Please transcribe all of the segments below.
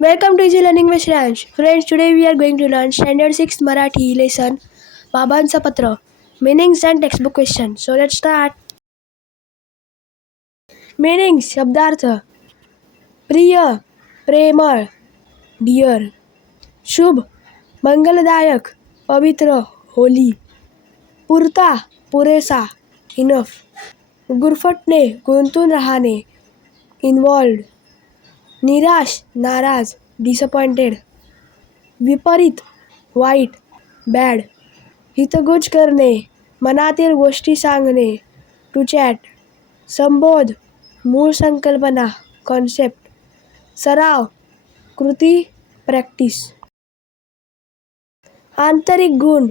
Welcome to Easy Learning with Shreyansh. Friends, today we are going to learn Standard 6 Marathi lesson बाबांचं पत्र, meanings and textbook question. So let's start. Meanings शब्दार्थ प्रिय, प्रेमळ, dear. शुभ, मंगलदायक, पवित्र, Holy. पुरता, पुरेसा, इनफ. गुरफटणे, गुंतून राहणे, इन्व्हॉल्व्ड. निराश, नाराज, डिसअपॉइंटेड. विपरीत, वाईट, बॅड. हितगुज करणे, मनातील गोष्टी सांगणे, टू चॅट. संबोध, मूळ संकल्पना, कॉन्सेप्ट. सराव, कृती, प्रॅक्टिस. आंतरिक गुण,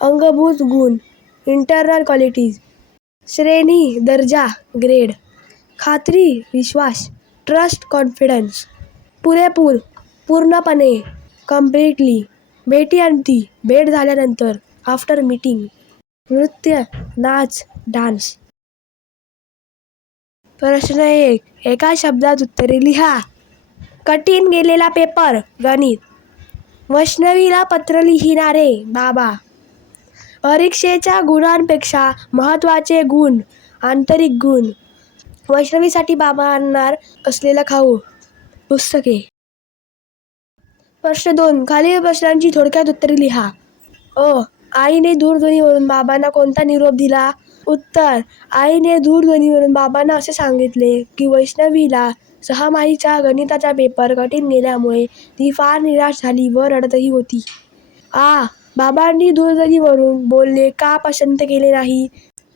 अंगभूत गुण, इंटरनल क्वालिटीज. श्रेणी, दर्जा, ग्रेड. खात्री, विश्वास, ट्रस्ट, कॉन्फिडन्स. पुरेपूर, पूर्णपणे, कम्प्लिटली. भेटीअंती, भेट झाल्यानंतर, आफ्टर मीटिंग. नृत्य, नाच, डान्स. प्रश्न 1. एका शब्दात उत्तरे लिहा. कठीण गेलेला पेपर, गणित. वैष्णवीला पत्र लिहिणारे, बाबा. परीक्षेच्या गुणांपेक्षा महत्त्वाचे गुण, आंतरिक गुण. वैष्णवीसाठी बाबा आणणार असलेला खाऊ, पुस्तके. प्रश्न 2. खालील प्रश्नांची थोडक्यात उत्तरे लिहा. आईने दूरध्वनीवरून बाबांना कोणता निरोप दिला? उत्तर: आईने दूरध्वनीवरून बाबांना असे सांगितले की वैष्णवीला 6माहीचा गणिताचा पेपर कठीण गेल्यामुळे ती फार निराश झाली व रडतही होती. बाबांनी दूरध्वनीवरून बोलणे का पसंत केले नाही?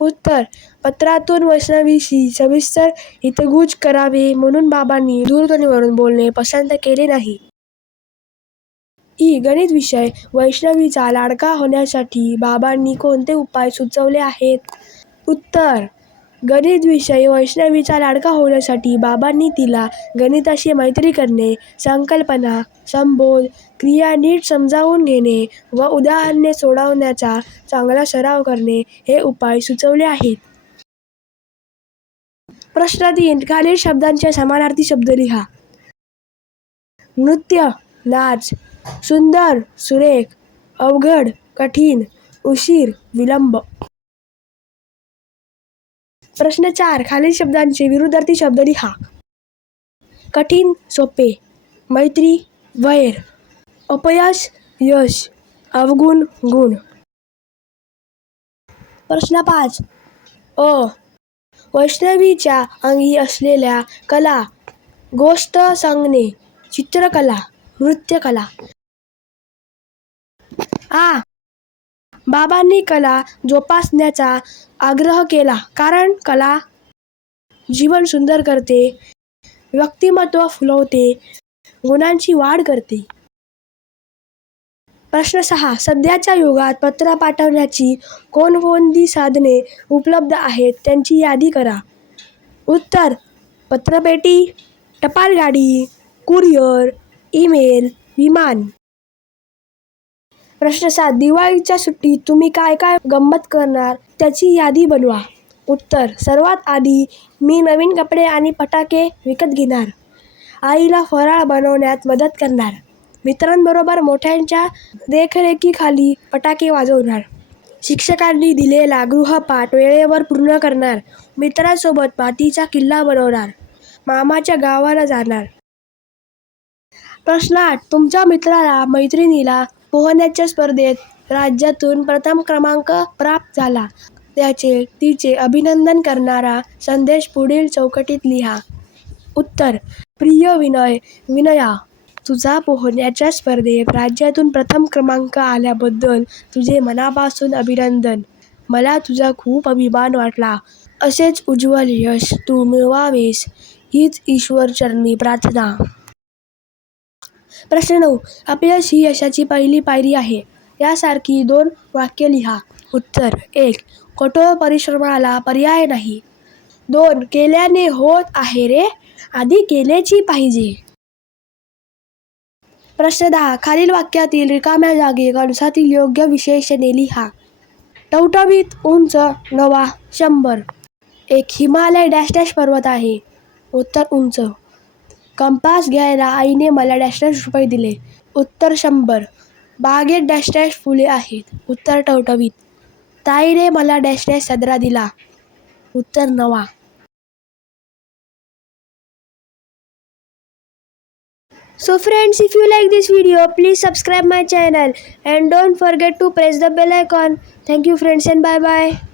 उत्तर: पत्रातून वैष्णवीशी सविस्तर हितगुज करावे म्हणून बाबांनी दूरध्वनीवरून बोलणे पसंत केले नाही. गणित विषय वैष्णवीचा लाडका होण्यासाठी बाबांनी कोणते उपाय सुचवले आहेत? उत्तर: गणित विषय वैष्णवीचा लाडका होण्यासाठी बाबांनी तिला गणिताशी मैत्री करणे, संकल्पना, संबोध, क्रिया नीट समजावून घेणे व उदाहरणे सोडवण्याचा चांगला सराव करणे हे उपाय सुचवले आहेत. प्रश्न 3. खालील शब्दांचे समानार्थी शब्द लिहा. नृत्य, नाच. सुंदर, सुरेख. अवघड, कठीण. उशीर, विलंब. प्रश्न 4. खालील शब्दांचे विरुद्धार्थी शब्द लिहा. कठीण, सोपे. मैत्री, वैर. अपयश, यश. अवगुण, गुण. प्रश्न 5. वैष्णवीच्या अंगी असलेल्या कला. गोष्ट सांगणे, चित्रकला, नृत्यकला. बाबांनी कला जोपासण्याचा आग्रह केला कारण कला जीवन सुंदर करते, व्यक्तिमत्व फुलवते, गुणांची वाढ करते. प्रश्न 6. सध्याच्या युगात पत्र पाठवण्याची कोणकोणती साधने उपलब्ध आहेत त्यांची यादी करा. उत्तर: पत्रपेटी, टपाल गाडी, कुरिअर, ईमेल, विमान. प्रश्न 7. दिवाळीच्या सुट्टीत तुम्ही काय काय गंमत करणार त्याची यादी बनवा. उत्तर: सर्वात आधी मी नवीन कपडे आणि फटाके विकत घेणार. आईला फराळ बनवण्यात मदत करणार. मित्रांबरोबर मोठ्यांच्या देखरेखीखाली फटाके वाजवणार. शिक्षकांनी दिलेला गृहपाठ वेळेवर पूर्ण करणार. मित्रांसोबत मातीचा किल्ला बनवणार. मामाच्या गावाला जाणार. प्रश्न 8. तुमच्या मित्राला मैत्रिणीला पोहण्याच्या स्पर्धेत राज्यातून प्रथम क्रमांक प्राप्त झाला. त्याचे तिचे अभिनंदन करणारा संदेश पुढील चौकटीत लिहा. उत्तर: प्रिय विनया, तुझा पोहण्याच्या स्पर्धेत राज्यातून प्रथम क्रमांक आल्याबद्दल तुझे मनापासून अभिनंदन. मला तुझा खूप अभिमान वाटला. असेच उज्ज्वल यश तू मिळवावेस हीच ईश्वरचरणी प्रार्थना. प्रश्न 9. अपयश ही यशाची पहिली पायरी आहे. यासारखी 2 वाक्य लिहा. उत्तर: 1. कठोर परिश्रमाला पर्याय नाही. 2. केल्याने होत आहे रे, आधी केलेची पाहिजे. प्रश्न 10. खालील वाक्यातील रिकाम्या जागी कंसातील योग्य विशेषणे लिहा. टवटवीत, उंच, नवा, 100. 1. हिमालय डॅश डॅश पर्वत आहे. उत्तर: उंच. कंपास घ्यायला आईने मला डॅश डॅश रुपये दिले. उत्तर 100. बागेत डॅश डॅश फुले आहेत. उत्तर टवटवीत. ताईने मला डॅश डॅश सदरा दिला. उत्तर नवा. So friends, if you like this video, please subscribe my channel and don't forget to press the bell icon. Thank you friends and bye bye.